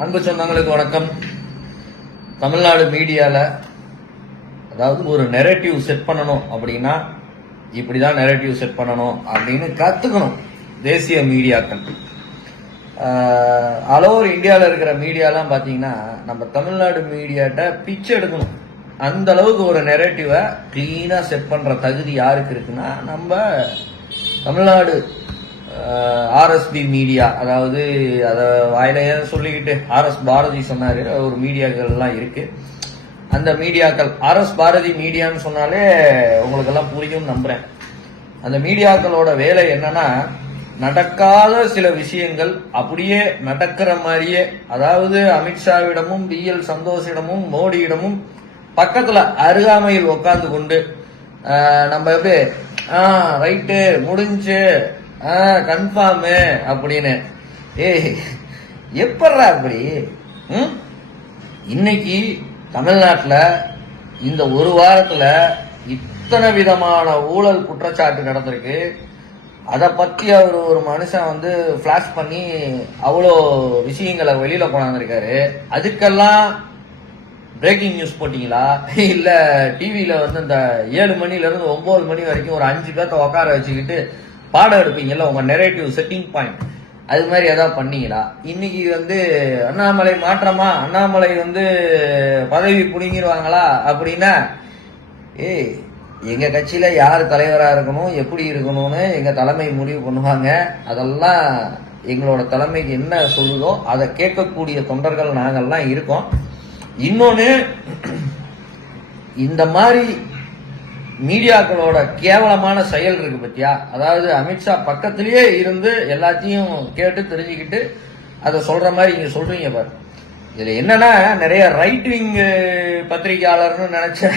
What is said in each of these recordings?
அன்பு சொந்தங்களுக்கு வணக்கம். தமிழ்நாடு மீடியால அதாவது ஒரு நெரேட்டிவ் செட் பண்ணணும் அப்படின்னா இப்படிதான் நெரேட்டிவ் செட் பண்ணணும் அப்படின்னு கத்துக்கணும் தேசிய மீடியாக்கள். ஆல் ஓவர் இந்தியாவில் இருக்கிற மீடியாலாம் பார்த்தீங்கன்னா நம்ம தமிழ்நாடு மீடியாட்ட பிச்சை எடுக்கணும். அந்த அளவுக்கு ஒரு நெரேட்டிவை கிளீனாக செட் பண்ணுற தகுதி யாருக்கு இருக்குன்னா நம்ம தமிழ்நாடு ஆர்எஸ்பி மீடியா, அதாவது அதை வாயிலையே சொல்லிக்கிட்டு ஆர்எஸ் பாரதி சொன்னார், ஒரு மீடியாக்கள்லாம் இருக்கு. அந்த மீடியாக்கள் ஆர்எஸ் பாரதி மீடியான்னு சொன்னாலே உங்களுக்கெல்லாம் புரியும் நம்புறேன். அந்த மீடியாக்களோட வேலை என்னன்னா, நடக்காத சில விஷயங்கள் அப்படியே நடக்கிற மாதிரியே, அதாவது அமித்ஷாவிடமும் பிஎல் சந்தோஷிடமும் மோடியிடமும் பக்கத்துல அருகாமையில் உட்கார்ந்து கொண்டு நம்ம எப்படி ரைட்டு முடிஞ்சு கன்ஃபார்மு அப்படின்னு எப்படா அப்படி இன்னைக்கு தமிழ்நாட்டில் இந்த ஒரு வாரத்தில் இத்தனை விதமான ஊழல் குற்றச்சாட்டு நடந்திருக்கு. அதை பற்றி அவர் ஒரு மனுஷன் வந்து ஃபிளாஷ் பண்ணி அவ்வளோ விஷயங்களை வெளியில கொண்டாந்துருக்காரு. அதுக்கெல்லாம் பிரேக்கிங் நியூஸ் போட்டீங்களா, இல்ல டிவியில வந்து இந்த 7 மணில இருந்து 9 மணி வரைக்கும் ஒரு 5 பேர்த்த உட்கார வச்சுக்கிட்டு பாடம் எடுப்பீங்கல்ல, உங்க நெரேட்டிவ் செட்டிங் பாயிண்ட், அது மாதிரி ஏதாவது பண்ணீங்களா? இன்னைக்கு வந்து அண்ணாமலை மாற்றமா, அண்ணாமலை வந்து பதவி புடுங்கிடுவாங்களா அப்படின்னா, எங்க கட்சியில யார் தலைவரா இருக்கணும், எப்படி இருக்கணும்னு எங்க தலைமை முடிவு பண்ணுவாங்க. அதெல்லாம் எங்களோட தலைமைக்கு என்ன சொல்லுதோ அதை கேட்கக்கூடிய தொண்டர்கள் நாங்கள்லாம் இருக்கோம். இன்னொன்னு, இந்த மாதிரி மீடியாக்களோட கேவலமான செயல் இருக்கு பத்தியா, அதாவது அமித்ஷா பக்கத்திலேயே இருந்து எல்லாத்தையும் கேட்டு தெரிஞ்சுக்கிட்டு அதை சொல்ற மாதிரி இங்க சொல்றீங்க பாரு. இதுல என்னன்னா, நிறைய ரைட் விங் பத்திரிகையாளர்னு நினைச்ச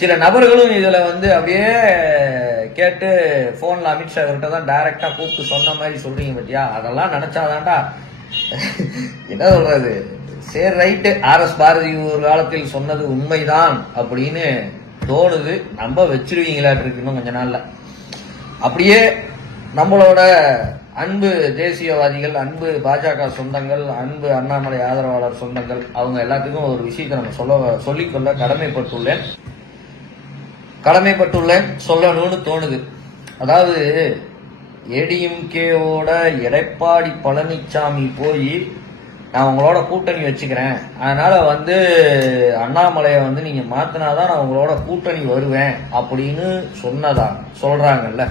சில நபர்களும் இதுல வந்து அப்படியே கேட்டு போன்ல அமித்ஷா கிட்ட தான் டைரக்டா கூப்பிட்டு சொன்ன மாதிரி சொல்றீங்க பத்தியா. அதெல்லாம் நினைச்சாதான்டா என்ன சொல்றது, சரி ரைட்டு, ஆர்எஸ் பாரதி ஒரு காலத்தில் சொன்னது உண்மைதான் அப்படின்னு தோணுது. நம்ப வச்சிருவீங்களாட்டு இருக்கு இன்னும் கொஞ்ச நாள்ல. அப்படியே நம்மளோட அன்பு தேசியவாதிகள், அன்பு பாஜக சொந்தங்கள், அன்பு அண்ணாமலை ஆதரவாளர் சொந்தங்கள், அவங்க எல்லாத்துக்கும் ஒரு விஷயத்தை நம்ம சொல்லிக்கொள்ள கடமைப்பட்டுள்ளேன் சொல்லணும்னு தோணுது. அதாவது ஏடிஎம்கேவோட எடப்பாடி பழனிசாமி போய் நான் உங்களோட கூட்டணி வச்சுக்கிறேன், அதனால வந்து அண்ணாமலையை வந்து நீங்க மாத்தினாதான் நான் உங்களோட கூட்டணி வருவேன் அப்படின்னு சொல்றாங்கல்ல.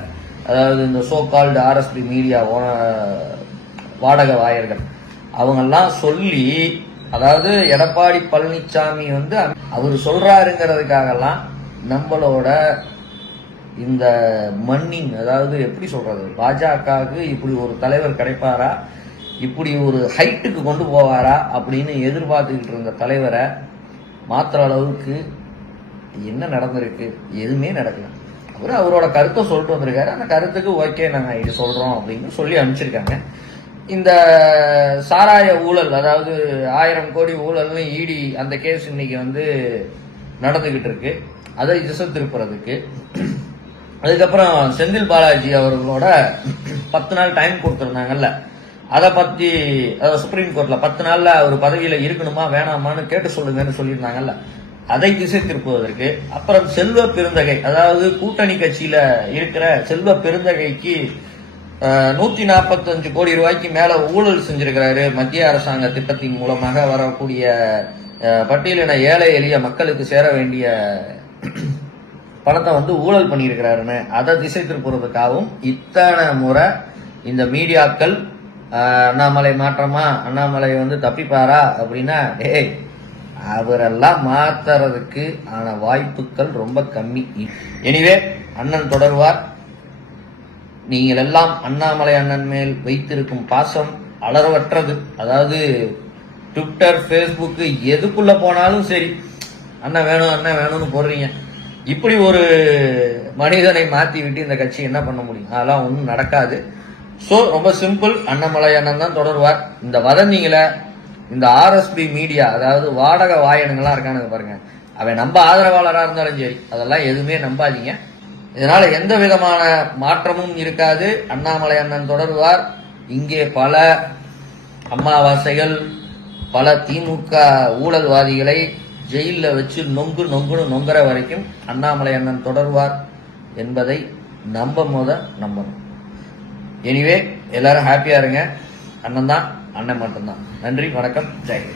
அதாவது இந்த சோ கால்டு ஆர்எஸ்பி மீடியா வாடகை வாயர்கள் அவங்கெல்லாம் சொல்லி, அதாவது எடப்பாடி பழனிசாமி வந்து அவர் சொல்றாருங்கிறதுக்காகலாம் நம்மளோட இந்த மண்ணின், அதாவது எப்படி சொல்றது, பாஜகவுக்கு இப்படி ஒரு தலைவர் கிடைப்பாரா, இப்படி ஒரு ஹைட்டுக்கு கொண்டு போவாரா அப்படின்னு எதிர்பார்த்துக்கிட்டு இருந்த தலைவரை மாத்திர அளவுக்கு என்ன நடந்திருக்கு? எதுவுமே நடக்கல. அவரோட கருத்தை சொல்லிட்டு வந்திருக்காரு. அந்த கருத்துக்கு ஓகே நாங்க இது சொல்றோம் அப்படின்னு சொல்லி அனுப்பிச்சிருக்காங்க. இந்த சாராய ஊழல், அதாவது 1000 கோடி ஊழல்னு இடி அந்த கேஸ் இன்னைக்கு வந்து நடந்துகிட்டு இருக்கு. அதை திசை திருப்புறதுக்கு அதுக்கப்புறம் செந்தில் பாலாஜி அவர்களோட 10 நாள் டைம் கொடுத்துருந்தாங்கல்ல, அதை பத்தி சுப்ரீம் கோர்ட்ல 10 நாள்ல அவர் பதவியில இருக்கணுமா வேணாமான்னு கேட்டு சொல்லுங்கன்னு சொல்லியிருந்தாங்கல்ல, அதை திசை திருப்புவதற்கு. அப்புறம் செல்வ பெருந்தகை, அதாவது கூட்டணி கட்சியில இருக்கிற செல்வ பெருந்தகைக்கு 145 கோடி ரூபாய்க்கு மேல ஊழல் செஞ்சிருக்கிறாரு. மத்திய அரசாங்க திட்டத்தின் மூலமாக வரக்கூடிய பட்டியலின ஏழை எளிய மக்களுக்கு சேர வேண்டிய பணத்தை வந்து ஊழல் பண்ணியிருக்கிறாருன்னு அதை திசை திருப்புறதுக்காகவும் இத்தனை முறை இந்த மீடியாக்கள் அண்ணாமலை மாற்றமா, அண்ணாமலை வந்து தப்பிப்பாரா அப்படின்னா, அவரெல்லாம் மாத்துறதுக்கு ஆன வாய்ப்புகள் ரொம்ப கம்மி. எனிவே அண்ணன் தொடர்வார். நீங்கள் எல்லாம் அண்ணாமலை அண்ணன் மேல் வைத்திருக்கும் பாசம் அளவற்றது. அதாவது ட்விட்டர், ஃபேஸ்புக் எதுக்குள்ள போனாலும் சரி அண்ணன் வேணும் அண்ணன் வேணும்னு போடுறீங்க. இப்படி ஒரு மனிதனை மாத்தி விட்டு இந்த கட்சி என்ன பண்ண முடியும்? அதெல்லாம் ஒன்றும் நடக்காது. சோ ரொம்ப சிம்பிள், அண்ணாமலை அண்ணன் தான் தொடர்வார். இந்த வதந்திங்களை இந்த ஆர்எஸ்பி மீடியா, அதாவது வாடகை வாயனுங்கெல்லாம் இருக்கானுங்க பாருங்க, அவன் நம்ம ஆதரவாளராக இருந்தாலும் சரி அதெல்லாம் எதுவுமே நம்பாதீங்க. இதனால எந்த விதமான மாற்றமும் இருக்காது. அண்ணாமலை அண்ணன் தொடருவார். இங்கே பல அமாவாசைகள், பல திமுக ஊழல்வாதிகளை ஜெயிலில் வச்சு நொங்குற வரைக்கும் அண்ணாமலை அண்ணன் தொடர்வார் என்பதை நம்பணும். எனிவே எல்லாரும் ஹாப்பியா இருங்க. அண்ணன் தான், அண்ணன் மட்டும்தான். நன்றி, வணக்கம், ஜெய்.